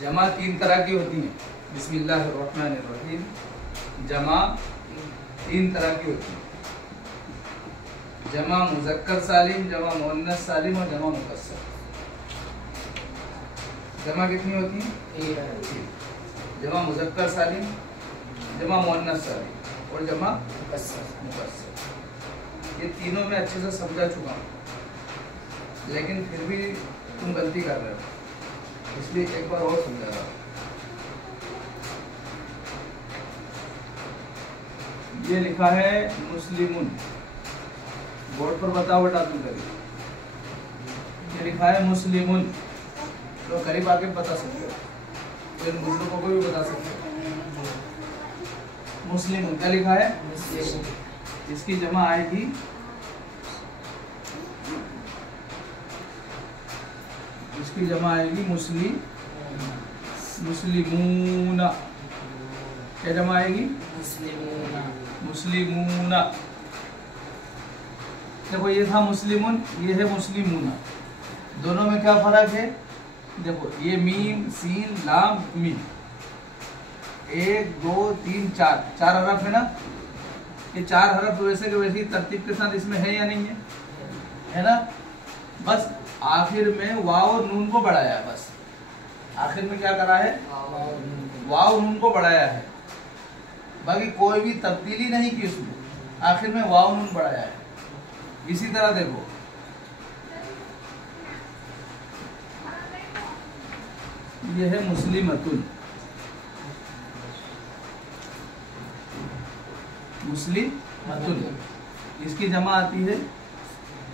जमा तीन तरह की होती हैं। बिस्मिल्लाहिर्रहमानिर्रहीम। जमा तीन तरह की होती है। जमा मुज़क्कर सालिम, जमा मुअन्नस सालिम और जमा मुकस्सर। जमा कितनी होती है? जमा मुज़क्कर सालिम, जमा मुअन्नस सालिम और जमा मुकस्सर। ये तीनों में अच्छे से समझा चुका हूँ, लेकिन फिर भी तुम गलती कर रहे हो, इसलिए एक बार और समझा रहा हूँ। ये लिखा है मुस्लिमुन, बोर्ड पर बताओ बेटा तुम करीब। ये लिखा है मुस्लिमुन, तो करीब आके बता सकते हो, फिर मुस्लिमों को भी बता सकते हो। मुस्लिमुन क्या लिखा है? इसकी जमा आएगी मुस्लिमूना। क्या जमा आएगी? मुस्लिमूना। देखो ये था मुस्लिमुन, ये है मुस्लिमूना। दोनों में क्या फर्क है? देखो ये मीम सीन लाम मीम, 1 2 3 4 हरफ है ना। ये 4 हरफ वैसे के वैसी तरतीब के साथ इसमें है या नहीं है? है ना। बस आखिर में वाव और नून को बढ़ाया है। बस आखिर में क्या करा है? वाव नून को बढ़ाया है, बाकी कोई भी तब्दीली नहीं की उसमें, आखिर में वाव नून बढ़ाया है। इसी तरह देखो ये है मुस्लिमतुन, मुस्लिमतुन। इसकी जमा आती है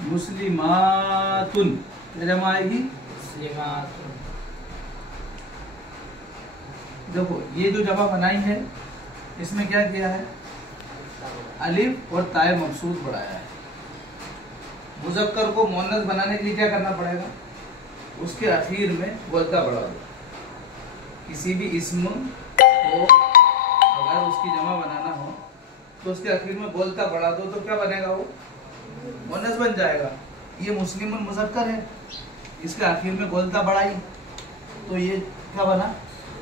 मुस्लिमातुन। क्या जमा आएगी? मुस्लिमातुन। देखो ये जो जमा बनाई है इसमें क्या किया है? अलिफ और ताए मकसूद बढ़ाया है। मुज़क्कर को मुअन्नस बनाने के लिए क्या करना पड़ेगा? उसके आखिर में गोलता बढ़ा दो। किसी भी इस्म को अगर उसकी जमा बनाना हो तो उसके आखिर में गोलता बढ़ा दो तो क्या बनेगा? वो मुअन्नस बन जाएगा। ये मुस्लिमुन मुज़क्कर है, इसके आखिर में गोलता बढ़ाई तो ये क्या बना?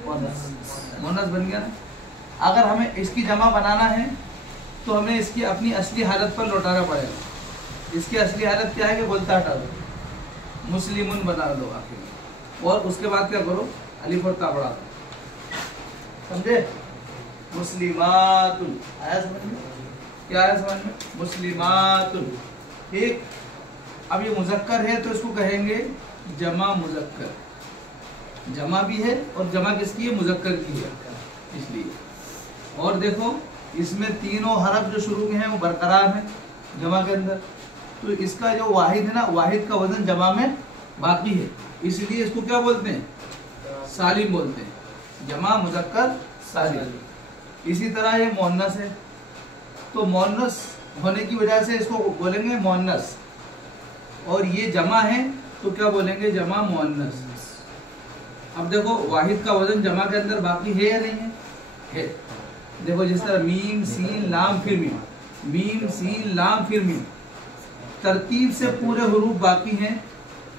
मुअन्नस बन गया ना। अगर हमें इसकी जमा बनाना है तो हमें इसकी अपनी असली हालत पर लौटाना पड़ेगा। इसकी असली हालत क्या है कि गोलता हटा दो, मुस्लिमुन बना दो आखिर में, और उसके बाद क्या करो? अलिफ और ता बढ़ा दो। समझे? मुस्लिमातुन आया समझ में? क्या आया समझ में? मुस्लिमातुन। ठीक। अब ये मुज़क्कर है तो इसको कहेंगे जमा मुज़क्कर। जमा भी है और जमा किसकी है? मुज़क्कर की है, इसलिए। और देखो इसमें तीनों हरफ जो शुरू के हैं वो बरकरार है जमा के अंदर, तो इसका जो वाहिद है ना, वाहिद का वजन जमा में बाकी है, इसलिए इसको क्या बोलते हैं? सालिम बोलते हैं। जमा मुज़क्कर सालिम। इसी तरह ये मुअन्नस है, तो मुअन्नस होने की वजह से इसको बोलेंगे मुअन्नस, और ये जमा है तो क्या बोलेंगे? जमा मुअन्नस। अब देखो वाहिद का वजन जमा के अंदर बाकी है या नहीं है? है। देखो जिस तरह मीम सीन लाम फिर मीम, मीम सीन लाम फिर मीम, तरतीब से पूरे हुरूफ बाकी हैं।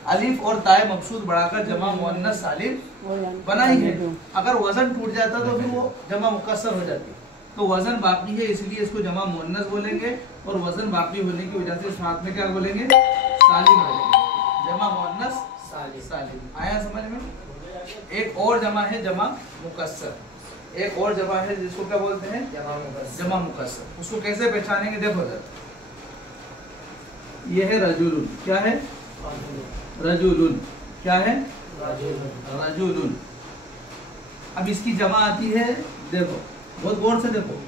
अलिफ और ताए मकसूद बढ़ाकर जमा मुअन्नस सालिम बनाई है। अगर वजन टूट जाता तो फिर वो जमा मुकस्सर हो जाती, तो वजन बाकी है इसलिए इसको जमा मुअन्नस बोलेंगे, और वजन बाकी होने की वजह से साथ में क्या बोलेंगे? सालिम बोलेंगे। जमा मुअन्नस सालिम। आया समझ में? एक और जमा है जमा मुकस्सर, एक और जमा है जिसको क्या बोलते हैं? जमा मुकस्सर। उसको कैसे पहचानेंगे? देखो जरा, ये है रजुलुन। क्या है? रजुलुन। क्या है? रजुलुन। अब इसकी जमा आती है, देखो बहुत गौर से देखो,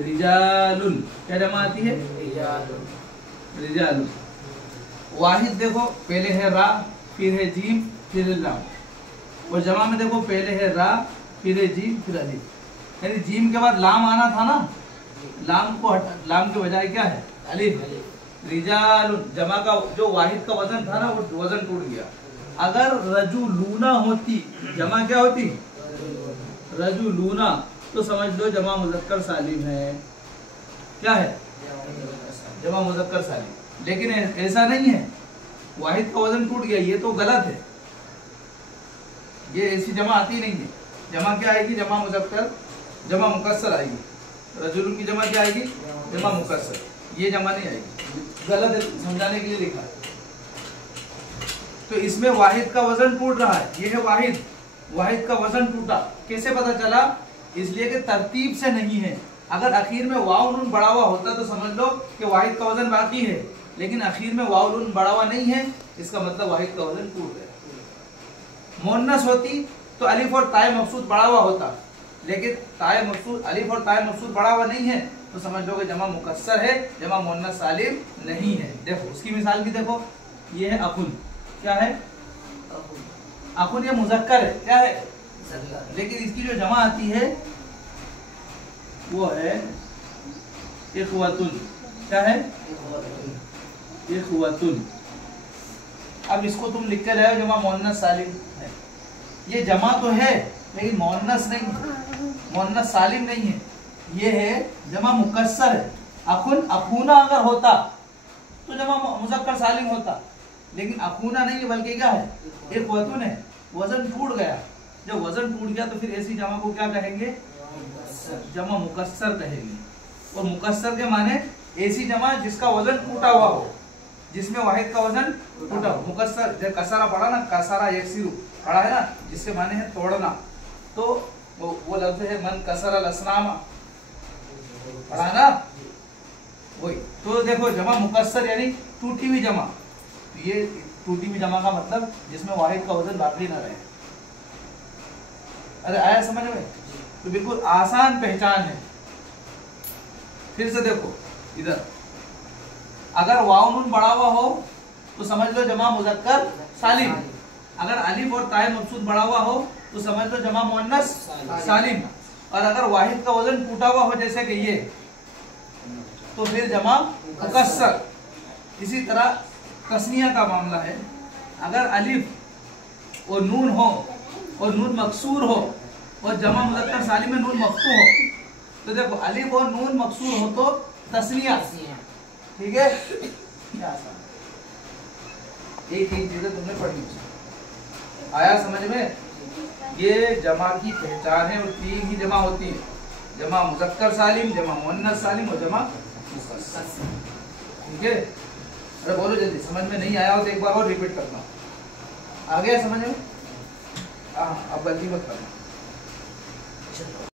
रिजालुन। क्या जमा आती है? रिजालुन। वाहिद देखो पहले है रा, फिर है जीम, फिर है लाम, और जमा में देखो पहले है रा, फिर है जीम, फिर अलिफ। यानी जीम के बाद लाम आना था ना, लाम को हटा, लाम के बजाय क्या है? अलिफ। रिजालुन जमा का जो वाहिद का वजन था ना वो वजन टूट गया। अगर रजुलूना होती, जमा क्या होती? रजुलूना, तो समझ लो जमा मुज़क्कर सालिम है। क्या है? जमा मुज़क्कर सालिम। लेकिन ऐसा नहीं है, वाहिद का वजन टूट गया, ये तो गलत है। ये ऐसी जमा आती नहीं है। जमा क्या आएगी? जमा मुज़क्कर, जमा मुकस्सर आएगी। रजुल की जमा क्या आएगी? जमा मुकस्सर। ये जमा नहीं आएगी, गलत है, समझाने के लिए लिखा है। तो इसमें वाहिद का वजन टूट रहा है, ये है वाहिद, वाहिद का वजन टूटा। कैसे पता चला? इसलिए कि तरतीब से नहीं है। अगर आखिर में वाव नून बढ़ा हुआ होता तो समझ लो कि वाहिद का वजन बाकी है, लेकिन आखिर में वाव नून बढ़ा हुआ नहीं है, इसका मतलब वाहिद का वजन टूट गया। मुअन्नस होती तो अलिफ और ताए मकसूद बढ़ा हुआ होता, लेकिन ताए मकसूद, अलिफ और ताए मकसूद बढ़ा हुआ नहीं है, तो समझ लो कि जमा मुकस्सर है, जमा मुअन्नस सालिम नहीं है। देखो उसकी मिसाल भी देखो, ये है अकुन, क्या है? अकुन ये मुज़क्कर है, क्या है? लेकिन इसकी जो जमा आती है वो है इख्वतुन, क्या है? इख्वतुन। अब इसको तुम लिख के रहे हो जमा मुअन्नस सालिम है। ये जमा तो है लेकिन मुअन्नस नहीं, मुअन्नस सालिम नहीं है, ये है जमा मुकस्सर है। अखुन, अखूना अगर होता तो जमा मुज़क्कर सालिम होता, लेकिन अखूना नहीं है बल्कि क्या है? इख्वतुन है। वजन टूट गया, जब वजन टूट गया तो फिर ऐसी जमा को क्या कहेंगे? जमा मुकस्सर कहेंगे। और मुकस्सर के माने ऐसी जमा जिसका वजन टूटा हुआ हो, जिसमें वाहिद का वजन टूटा हो। मुकस्सर जब कसरा पढ़ा ना, कसरा यकसिरु पढ़ा है ना, जिसके माने है तोड़ना, तो वो लफ्ज़ है मन कसरा लसनामा, पढ़ा ना वही। तो देखो जमा मुकस्सर यानी टूटी हुई जमा। ये टूटी हुई जमा का मतलब जिसमें वाहिद का वजन बाकी ना रहे। अरे आया समझ में? तो बिल्कुल आसान पहचान है। फिर से देखो इधर, अगर वाव नून बढ़ा हुआ हो तो समझ लो जमा मुज़क्कर सालिम, अगर अलिफ और ताए मकसूद बढ़ा हुआ हो तो समझ लो जमा मुअन्नस सालिम, और अगर वाहिद का वजन टूटा हुआ हो जैसे कि ये, तो फिर जमा मुकस्सर। इसी तरह तस्निया का मामला है, अगर अलिफ और नून हो और नून मकसूर हो और जमा मुज़क्कर सालिम में नून मफ्तू हो, तो देखो अलिफ और नून मकसूर हो तो तस्निया, ठीक है? एक चीजें तुमने पढ़ी, आया समझ में? ये जमा की पहचान है, और तीन ही जमा होती है, जमा मुज़क्कर सालिम, जमा मुअन्नस सालिम और जमा मुकस्सर, ठीक है? अरे बोलो जल्दी, समझ में नहीं आया हो तो एक बार और रिपीट करना। आ गया समझ में? हाँ, अब गलती मत करना।